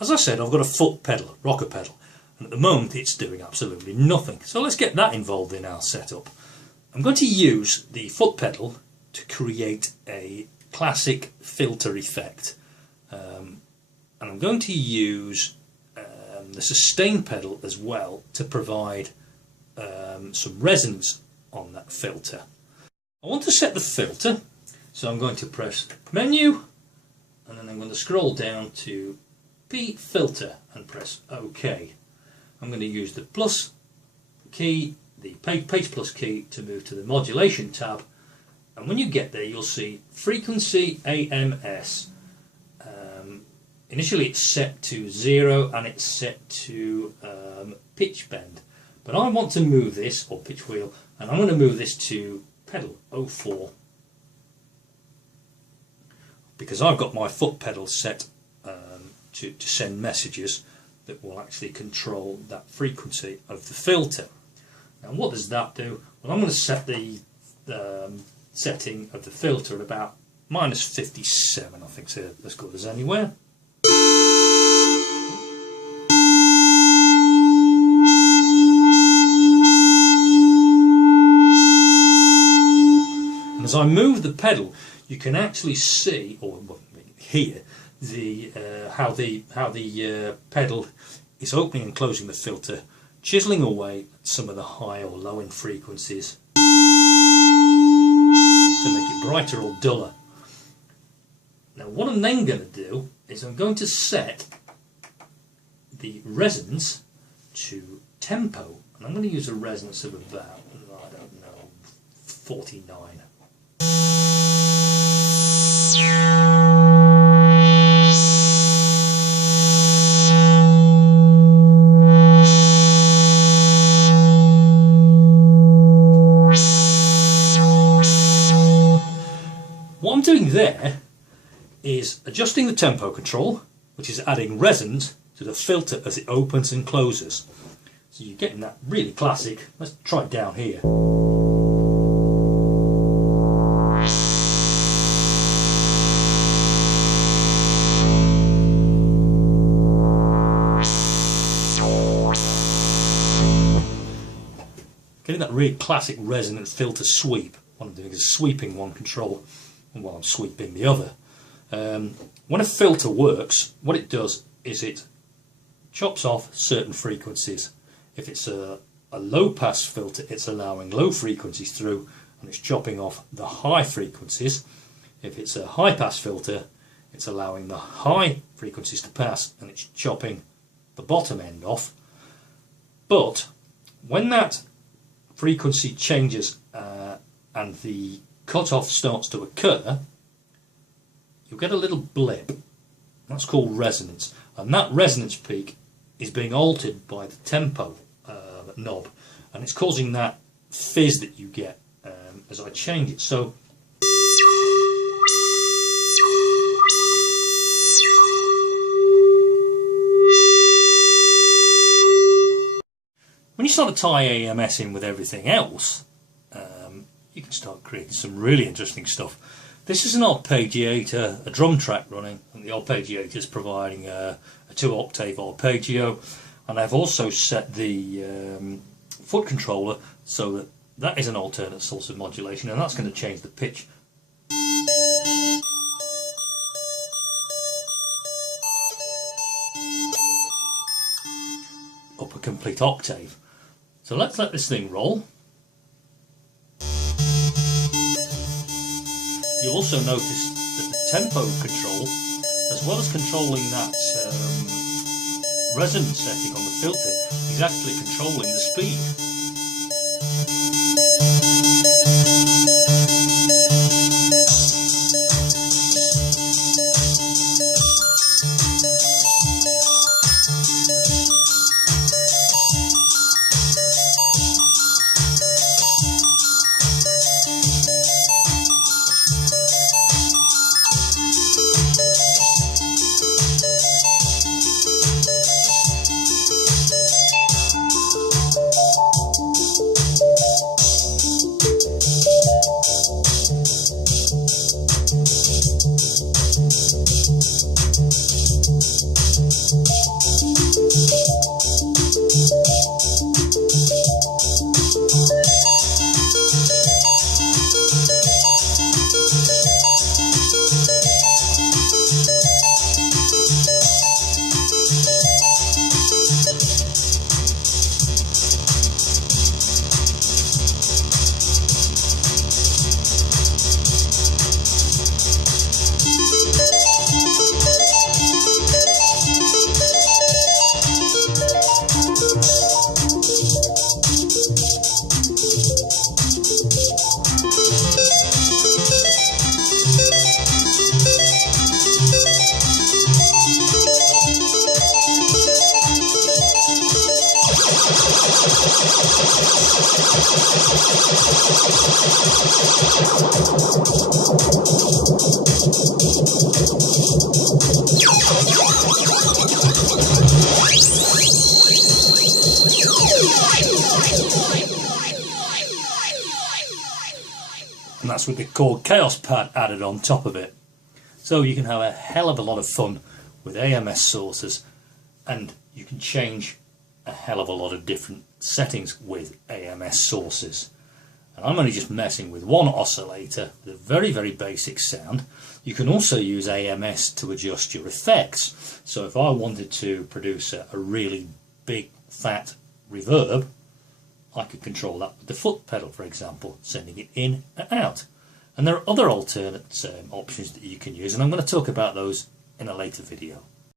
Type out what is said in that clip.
as I said, I've got a foot pedal, rocker pedal, and at the moment it's doing absolutely nothing. So let's get that involved in our setup. I'm going to use the foot pedal to create a classic filter effect, and I'm going to use the sustain pedal as well to provide some resonance on that filter. I want to set the filter, so I'm going to press menu and then I'm going to scroll down to P filter and press OK. I'm going to use the plus key, the page plus key, to move to the modulation tab, and when you get there you'll see frequency AMS. Initially it's set to 0 and it's set to pitch bend, but I want to move this, or pitch wheel, and I'm going to move this to pedal 04 because I've got my foot pedal set to send messages that will actually control that frequency of the filter. Now what does that do? Well, I'm going to set the setting of the filter at about -57, I think, so as good as anywhere. And as I move the pedal, you can actually see, or hear, how the pedal is opening and closing the filter, chiseling away at some of the high or low end frequencies to make it brighter or duller. Now what I'm then going to do is I'm going to set the resonance to tempo, and I'm going to use a resonance of about, I don't know, 49. What I'm doing there is adjusting the tempo control, which is adding resonance to the filter as it opens and closes. So you're getting that really classic. Let's try it down here. Getting that really classic resonant filter sweep. What I'm doing is sweeping one control while I'm sweeping the other. When a filter works, what it does is it chops off certain frequencies. If it's a low pass filter, it's allowing low frequencies through and it's chopping off the high frequencies. If it's a high pass filter, it's allowing the high frequencies to pass and it's chopping the bottom end off. But when that frequency changes and the cutoff starts to occur, you'll get a little blip. That's called resonance, and that resonance peak is being altered by the tempo knob, and it's causing that fizz that you get as I change it. So when you start to tie AMS in with everything else, you can start creating some really interesting stuff. This is an arpeggiator, a drum track running, and the arpeggiator is providing a 2-octave arpeggio, and I've also set the foot controller so that that is an alternate source of modulation, and that's going to change the pitch. Up a complete octave. So let's let this thing roll. You'll also notice that the tempo control, as well as controlling that resonance setting on the filter, is actually controlling the speed. that's with the Korg Chaos pad added on top of it. So you can have a hell of a lot of fun with AMS sources, and you can change a hell of a lot of different settings with AMS sources. And I'm only just messing with one oscillator with a very, very basic sound. You can also use AMS to adjust your effects. So if I wanted to produce a really big fat reverb, I could control that with the foot pedal, for example, sending it in and out. And there are other alternate options that you can use, and I'm going to talk about those in a later video.